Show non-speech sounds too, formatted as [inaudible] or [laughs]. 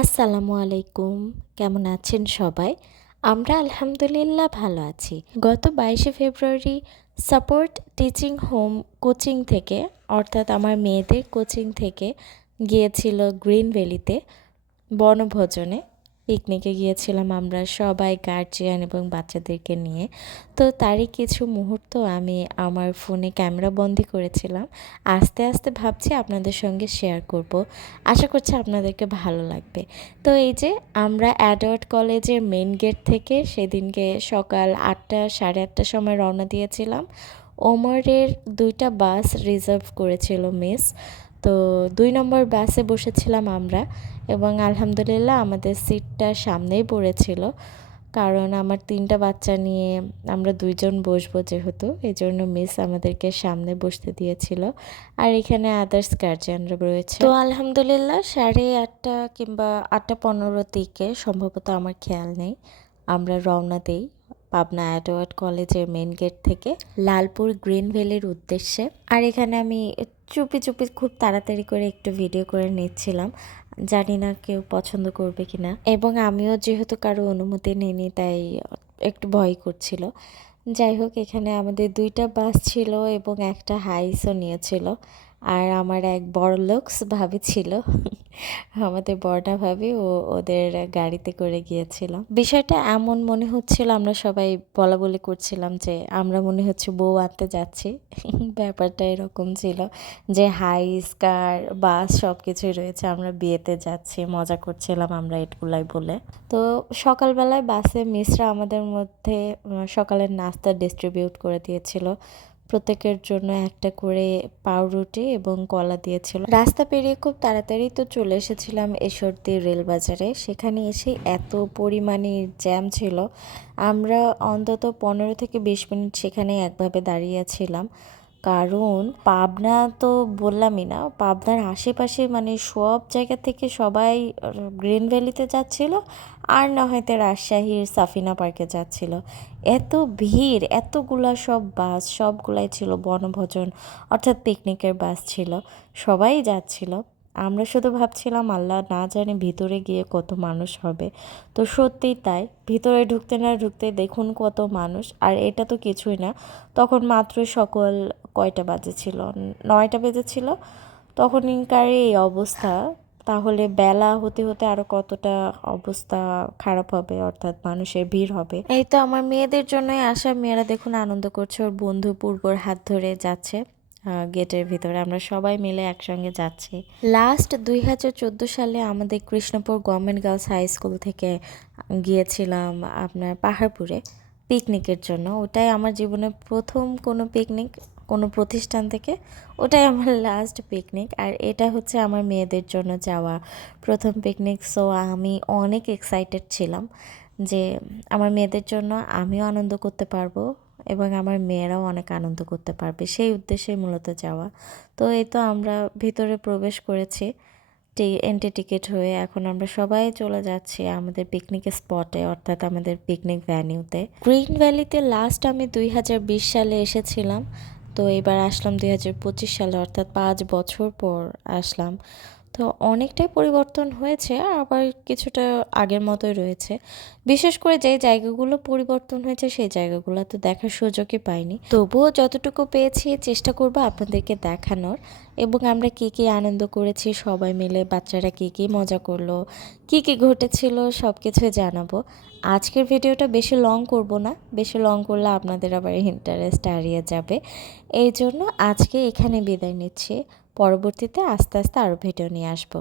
আসসালামু আলাইকুম। কেমন আছেন সবাই? আমরা আলহামদুলিল্লাহ ভালো আছি। গত বাইশে February support teaching home coaching থেকে, অর্থাৎ আমার মেয়েদের কোচিং থেকে গিয়েছিল গ্রিন ভ্যালিতে বনভোজনে। পিকনিকে গিয়েছিলাম আমরা সবাই গার্জিয়ান এবং বাচ্চাদেরকে নিয়ে। তো তারই কিছু মুহূর্ত আমি আমার ফোনে ক্যামেরা বন্দি করেছিলাম। আস্তে আস্তে ভাবছি আপনাদের সঙ্গে শেয়ার করব। আশা করছি আপনাদেরকে ভালো লাগবে। তো এই যে আমরা অ্যাডওয়ার্ড কলেজের মেন গেট থেকে সেদিনকে সকাল আটটা, সাড়ে আটটার সময় রওনা দিয়েছিলাম। ওমরের দুইটা বাস রিজার্ভ করেছিল মিস তো দুই নম্বর বাসে বসেছিলাম আমরা এবং আলহামদুলিল্লাহ আমাদের সিটটা সামনেই পড়েছিল। কারণ আমার তিনটা বাচ্চা নিয়ে আমরা দুইজন বসবো যেহেতু এই জন্য মিস আমাদেরকে সামনে বসতে দিয়েছিল। আর এখানে আদার্স গার্জিয়ানরা রয়েছে। তো আলহামদুলিল্লাহ সাড়ে আটটা কিংবা আটটা পনেরো দিকে সম্ভবত আমার খেয়াল নেই, আমরা রওনা দিই। পাবনা অ্যাডওয়ার্ড কলেজের মেন গেট থেকে লালপুর গ্রিন ভ্যালির উদ্দেশ্যে। আর এখানে আমি চুপি চুপি খুব তাড়াতাড়ি করে একটু ভিডিও করে নিচ্ছিলাম। জানি না কেউ পছন্দ করবে কি না এবং আমিও যেহেতু কারও অনুমতি নিইনি, তাই একটু ভয় করছিল। যাই হোক, এখানে আমাদের দুইটা বাস ছিল এবং একটা হাইসও নিয়েছিল। আর আমার এক বড় লোকস ভাবি ছিল। আমাদের বড়টা ভাবি, ও ওদের গাড়িতে করে গিয়েছিল। বিষয়টা এমন মনে হচ্ছিল, আমরা সবাই বলা বলি করছিলাম যে আমরা মনে হচ্ছে বউ আনতে যাচ্ছি। ব্যাপারটা এরকম ছিল যে হাই স্কার, বাস সব কিছুই রয়েছে, আমরা বিয়েতে যাচ্ছি, মজা করছিলাম আমরা এটগুলাই বলে। তো সকালবেলায় বাসে মিসরা আমাদের মধ্যে সকালের নাস্তা ডিস্ট্রিবিউট করে দিয়েছিল। প্রত্যেকের জন্য একটা করে পাউরুটি এবং কলা দিয়েছিল। রাস্তা পেরিয়ে খুব তাড়াতাড়ি তো চলে এসেছিলাম এসরদি রেল বাজারে সেখানে এসে এত পরিমাণে জ্যাম ছিল। আমরা অন্তত পনেরো থেকে বিশ মিনিট সেখানে একভাবে দাঁড়িয়েছিলাম কারণ পাবনা তো বললামই না, পাবনার আশেপাশে মানে সব জায়গা থেকে সবাই গ্রিন ভ্যালিতে যাচ্ছিল আর না হয়তো রাজশাহীর সাফিনা পার্কে যাচ্ছিল। এত ভিড়, এতগুলা সব বাস, সবগুলাই ছিল বনভোজন, অর্থাৎ পিকনিকের বাস ছিল, সবাই যাচ্ছিল। আমরা শুধু ভাবছিলাম, আল্লাহ না জানি ভিতরে গিয়ে কত মানুষ হবে। তো সত্যিই তাই, ভিতরে ঢুকতে না ঢুকতে দেখুন কত মানুষ, আর এটা তো কিছুই না। তখন মাত্র সকল কয়টা বাজেছিল নয়টা বেজেছিল তখনকার এই অবস্থা। তাহলে বেলা হতে হতে আরও কতটা অবস্থা খারাপ হবে? অর্থাৎ মানুষের ভিড় হবে। এই তো আমার মেয়েদের জন্যই আসা। মেয়েরা দেখুন আনন্দ করছে। ওর বন্ধু পূর্বর হাত ধরে যাচ্ছে। গেটের ভিতরে। আমরা সবাই মিলে একসঙ্গে যাচ্ছি। লাস্ট দুই হাজার চোদ্দ সালে আমাদের Krishnapur government girls high school থেকে গিয়েছিলাম আপনার পাহাড়পুরে পিকনিকের জন্য। ওটাই আমার জীবনে প্রথম কোনো পিকনিক। কোনো প্রতিষ্ঠান থেকে, ওটাই আমার [laughs] লাস্ট পিকনিক আর এটা হচ্ছে আমার মেয়েদের জন্য যাওয়া প্রথম পিকনিক সো আমি অনেক এক্সাইটেড ছিলাম যে আমার মেয়েদের জন্য আমিও আনন্দ করতে পারব এবং আমার মেয়েরাও অনেক আনন্দ করতে পারবে। সেই উদ্দেশ্যে মূলত যাওয়া। তো এই তো আমরা ভিতরে প্রবেশ করেছি এন্ট্রি টিকিট হয়ে এখন আমরা সবাই চলে যাচ্ছি আমাদের পিকনিক স্পটে অর্থাৎ আমাদের পিকনিক ভ্যানিউতে গ্রিন ভ্যালিতে লাস্ট আমি দুই হাজার বিশ সালে এসেছিলাম। তো এবার আসলাম দুই হাজার পঁচিশ সালে অর্থাৎ পাঁচ বছর পর আসলাম। তো অনেকটাই পরিবর্তন হয়েছে, আবার কিছুটা আগের মতোই রয়েছে। বিশেষ করে যে জায়গাগুলো পরিবর্তন হয়েছে সেই জায়গাগুলো তো দেখার সুযোগই পাইনি। তবুও যতটুকু পেয়েছি চেষ্টা করব আপনাদেরকে দেখানোর এবং আমরা কী কী আনন্দ করেছি, সবাই মিলে বাচ্চারা কী কী মজা করল, কী কী ঘটেছিল সব কিছুই জানাব। আজকের ভিডিওটা বেশি লং করব না, বেশি লং করলে আপনাদের আবার ইন্টারেস্ট হারিয়ে যাবে। এই জন্য আজকে এখানে বিদায় নিচ্ছি। পরবর্তীতে আস্তে আস্তে আরও ভিডিও নিয়ে আসব।